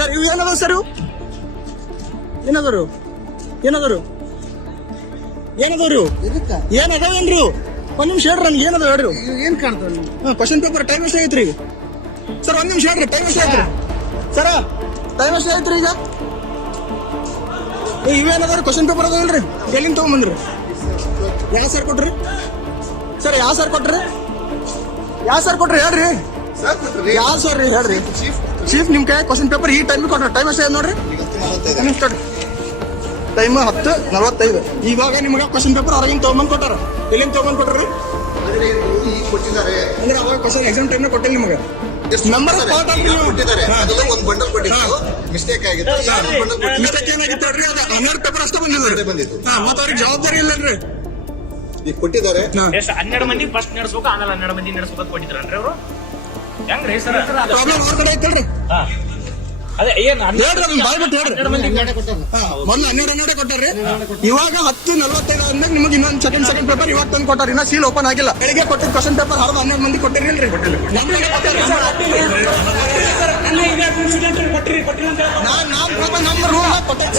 Sir ಇವು ಏನದ sir ಇವು ಏನದರು? ಏನದರು? ಏನದವ್ರು ಏನದಾವೇನ್ರಿ? ಒಂದ್ ನಿಮಿಷ ಹೇಳ್ರಿ ನನ್ಗೆ ಏನದ ಹೇಳ್ರಿ ಏನ್ ಕಾಣ್ತಾವ ಕ್ವಶನ್ ಪೇಪರ್ ಟೈಮ್ ಎಷ್ಟು ಐತ್ರಿ ಸರ್ ಒಂದ್ ನಿಮಿಷ ಹೇಳ್ರಿ ಟೈಮ್ ಎಷ್ಟು ಐತ್ರಿ ಸರ ಟೈಮ್ ಎಷ್ಟು ಐತ್ರಿ ಈಗ? ಇವೇನದಾರ ಕ್ವಶನ್ ಪೇಪರ್ ಅದಾವಲ್ರಿ ಎಲ್ಲಿಂದ ತಗೊಂಬಂದ್ರಿ? ಯಾವ ಸರ್ ಕೊಟ್ರಿ? ಸರ್ ಯಾವ ಸರ್ ಕೊಟ್ರಿ? ಯಾವ ಸರ್ ಕೊಟ್ರಿ? ಹೇಳ್ರಿ. ಯಾವ ಸರ್ ರೀ ಹೇಳ್ರಿ ಚೀಫ್ ನಿಮ್ ಕೈ ಕ್ವಶನ್ ಪೇಪರ್ ಈ ಟೈಮ್ ಕೊಟ್ರ ಟೈಮ್ ಎಷ್ಟು ನೋಡ್ರಿ? ಟೈಮ್ ಹತ್ತು ನಲವತ್ತೈದು. ಇವಾಗ ನಿಮ್ಗೆ ಕ್ವಶನ್ ಪೇಪರ್ ಹೊರಗಿನ ತಗೊಂಬಂದ್ ಕೊಟ್ಟಾರ. ಎಲ್ಲಿಂದ ತಗೊಂಬಂದ್ ಕೊಟ್ಟಿದ್ದಾರೆ. ಅಂದ್ರೆ ಅವಾಗ ಕ್ವಶನ್ ಎಕ್ಸಾಮ್ ಟೈಮ್ ಕೊಟ್ಟಿಲ್ಲ ನಿಮಗೆ. ಕೊಟ್ಟಿದ್ದಾರೆ? ಕೊಟ್ಟಿದ್ದಾರೆ. ಹಾ. ಒಂದು ಬಂಡಲ್ ಕೊಟ್ಟಿತ್ತು. ಮಿಸ್ಟೇಕ್ ಆಗಿತ್ತು. bundle ಮಿಸ್ಟೇಕ್ ಏನಾಗಿತ್ತು ಹೇಳ್ರಿ ಅದು ಹನ್ನೆರಡು ಪೇಪರ್ ಅಷ್ಟೇ ಅಷ್ಟೇ ಬಂದಿದ್ದು. ಹಾ ಮತ್ತೆ ಅವ್ರಿಗೆ ಜವಾಬ್ದಾರಿ ಇಲ್ಲನ್ರಿ ಈಗ ಕೊಟ್ಟಿದ್ದಾರೆ. ಹನ್ನೆರಡು ಮಂದಿ ಫಸ್ಟ್ ನಡೆಸ್ಬೇಕು ಆಮೇಲೆ ಹನ್ನೆರಡು ಮಂದಿ ನಡೆಸ್ಬೇಕು ಕೊಟ್ಟಿದ್ರನ್ರಿ ಅವರು? ಹೆಂಗ್ರಿ ಸರ್? ಪ್ರಾಬ್ಲಮ್ ಅವ್ರ ಕಡೆ ಐತಲ್ರಿ ಅದೇ ಏನ್ ಹೇಳ್ರಿ ಅದನ್ನ ಹೇಳ್ರಿ. ಮೊನ್ನೆ ಹನ್ನೆರಡು ಹನ್ನೆರಡು ಕೊಟ್ಟಾರಿ ಇವಾಗ ಹತ್ತು ನಲ್ವತ್ತೈದು ಅಂದಾಗ ನಿಮಗೆ ಇನ್ನೊಂದು ಸೆಕೆಂಡ್ ಸೆಕೆಂಡ್ ಪೇಪರ್ ಇವಾಗ ತಂದು ಕೊಟ್ಟಾರ ಇನ್ನ ಸೀಲ್ ಓಪನ್ ಆಗಿಲ್ಲ. ಬೆಳಿಗ್ಗೆ ಕೊಟ್ಟಿದ್ದ ಕ್ವಶನ್ ಪೇಪರ್ ಹರಿದು ಹನ್ನೆರಡು ಮಂದಿ ಕೊಟ್ಟಿರಿಲ್ರಿ ಕೊಟ್ಟಾರಿ ಸರ್. ಪಾಪ ನಮ್ಮ ರೂಲ್ ಕೊಟ್ಟಿದ್ದ